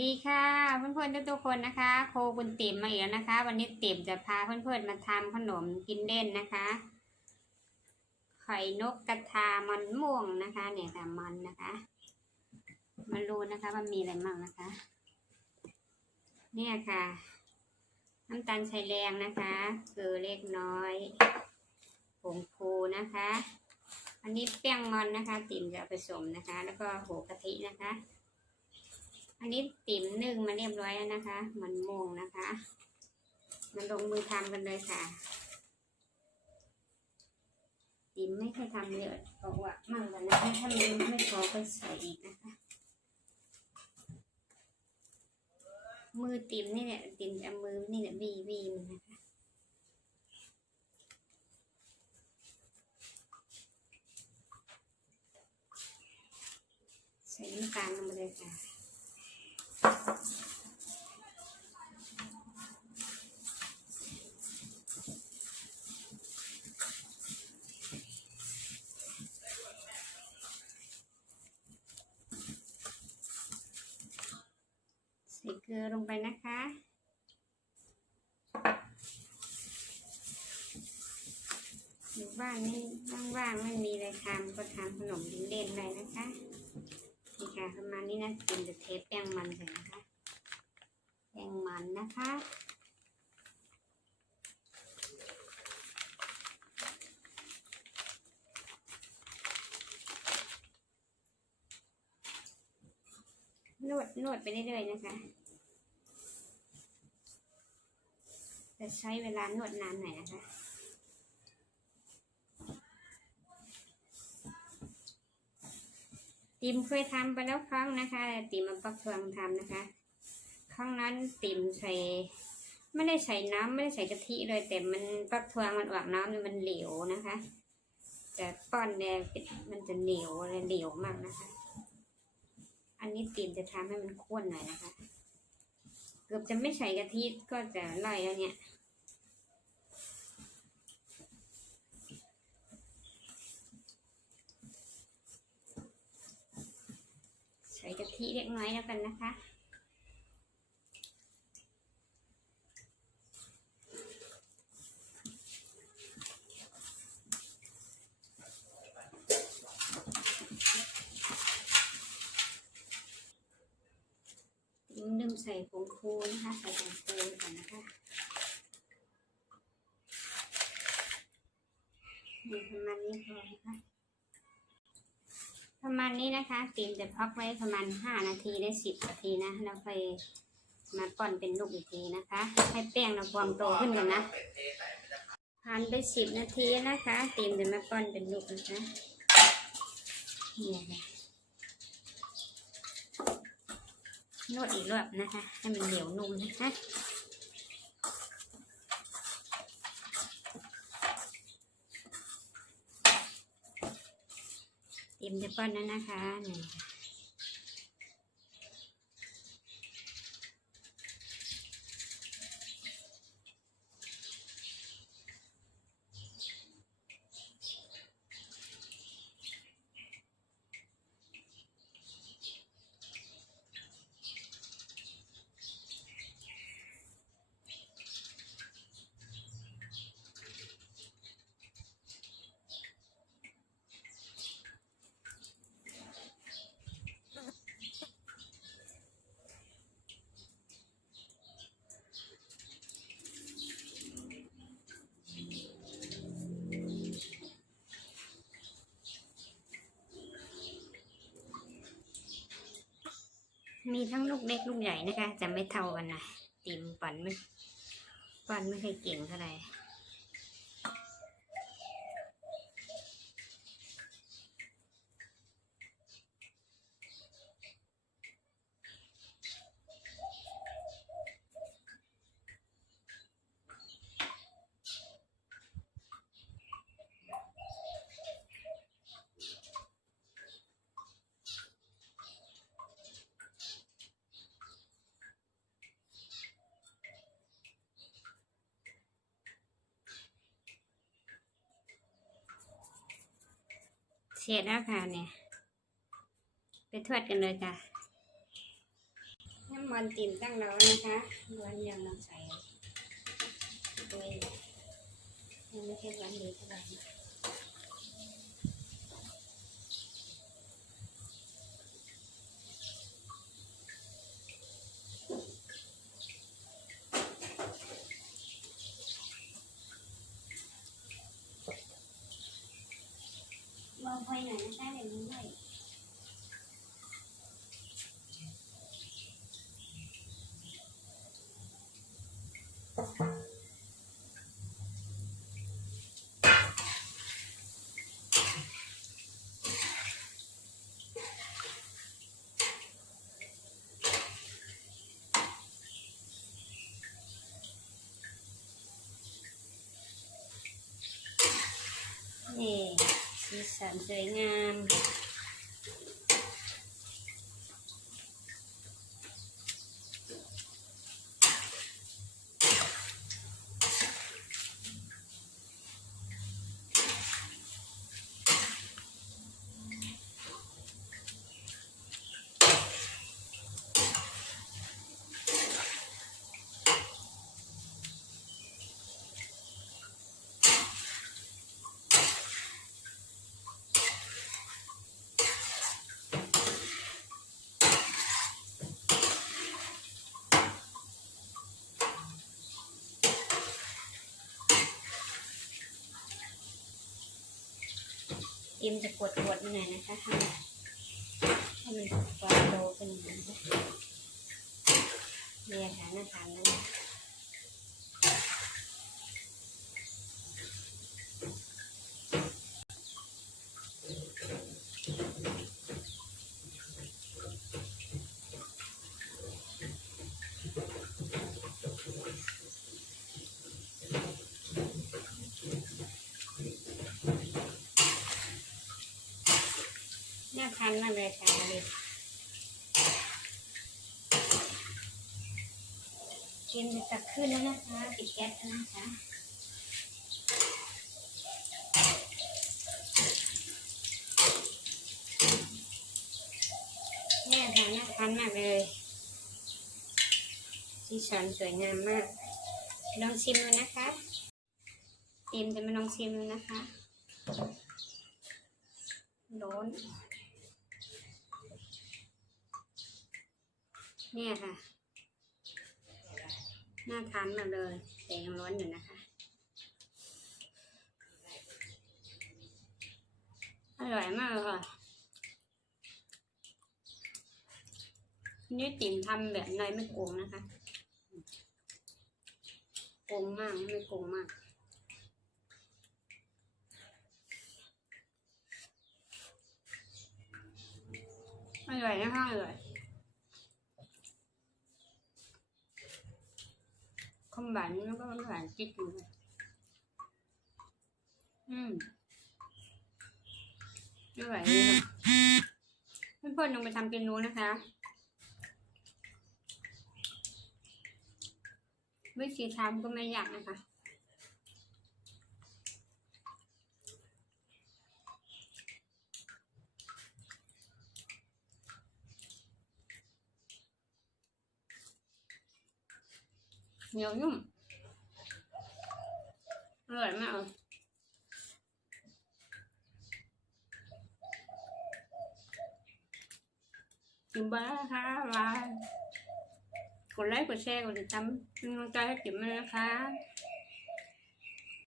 ดีค่ะเพื่อนๆทุกๆคนนะคะ โคคุณติ๋มมาอีกแล้วนะคะ วันนี้ติ๋มจะพาเพื่อนๆมาทำขนมกินเล่นนะคะไข่นกกระทามันม่วงนะคะ เนี่ยค่ะมันนะคะมาดูนะคะว่ามีอะไรบ้างนะคะ เนี่ยค่ะ น้ำตาลชายแดงนะคะเกลือเล็กน้อยผงฟูนะคะ อันนี้แป้งมันนะคะ ติ๋มจะผสมนะคะ แล้วก็โหกะทินะคะ อันนี้ติ๋มนึ่งมาเรียบร้อยแล้วนะคะ มันม่วงนะคะมาลงมือทำกันเลยค่ะ ติ๋มไม่เคยทำเยอะเพราะว่ามั่งกันนะคะถ้ามันไม่พอก็ใส่อีกนะคะ มือติ๋มนี่แหละติ๋มจะเอามือนี่แหละบีบีมันนะคะใส่น้ำตาลลงไปเลยค่ะ ลือลงไปนะคะ อยู่บ้านนี่ว่างๆไม่มีอะไรทำก็ทำขนมกินเล่นไปนะคะ นี่ค่ะประมาณนี้นะกินจะเทสแป้งมันใส่นะคะแป้งมันนะคะนวดนวดไปเรื่อยๆนะคะ จะใช้เวลานวดนานหน่อยนะคะติมเคยทำไปแล้วครั้งนะคะติมมาปักเฟืองทำนะคะ ครั้งนั้นติมใส่ไม่ได้ใส่น้ำไม่ได้ใส่กะทิเลยแต่มันปักเฟืองมันออกน้ำมันเหลวนะคะ จะป้อนแดงมันจะเหนียวอะไรเหลวมากนะคะ อันนี้ติมจะทำให้มันข้นหน่อยนะคะ เกือบจะไม่ใส่กะทิก็จะไล่แล้วเนี่ย ส่กะทิเล็กน้อยแล้วกันนะคะ นึ่งใส่ผงฟูนะคะ ใส่ผงฟูก่อนนะคะนี่ประมาณนี้พอนะคะ ประมาณนี้นะคะตีมจะพักไว้ประมาณห้านาทีได้สิบนาทีนะแล้วค่อยมาป้อนเป็นลูกอีกทีนะคะ ให้แป้งเราความโตขึ้นก่อนนะผ่านไปสิบนาทีนะคะตีมจะมาป้อนเป็นลูกนะคะนี่ค่ะนวดอีกรอบนะคะ ให้มันเหนียวนุ่มนะคะ เต็มจะป้อนนั้นนะคะนี่ มีทั้งลูกเล็กลูกใหญ่นะคะ จะไม่เท่ากันนะติมปั่นไม่ปั่นไม่เคยเก่งเท่าไหร่ เสร็จแล้วค่ะเนี่ย ไปทอดกันเลยค่ะ น้ำมันติ่มตั้งเรานะคะวันยังน้ำใสด้วยยังไม่ใช่วันดีเท่าไหร่ นะวางไฟหน่อยนะคะเดี๋ยวนี้ด้วย นี่ สีสันสวยงาม อิมจะกดกดๆหน่อยนะคะให้มันความโตขึ้นนะคะเนี่ยค่ะน่าทานนะน่า ทานมากเลยค่ะเลยกินจะตักขึ้นแล้วนะคะปิดแก๊สแล้วนะคะนี่ค่ะน่าทานมากเลยสีสันสวยงามมาก ลองชิมดูนะคะเติมจะมาลองชิมดูนะคะร้อน เนี่ยค่ะ น่าทานมากเลยแต่ยังร้อนอยู่นะคะอร่อยมากเลยค่ะนี่ติ๋มทำแบบในไม่โกงนะคะโกงมากไม่โกงมากอร่อยนะคะอร่อย không bạn nó có các bạn chích luôn ừ như vậy đi nè เพื่อนๆลงไปทำกินรู้นะคะ วิธีทำก็ไม่ยากนะคะ เหนียวนุ่มอร่อยมากเลยกินบ้าน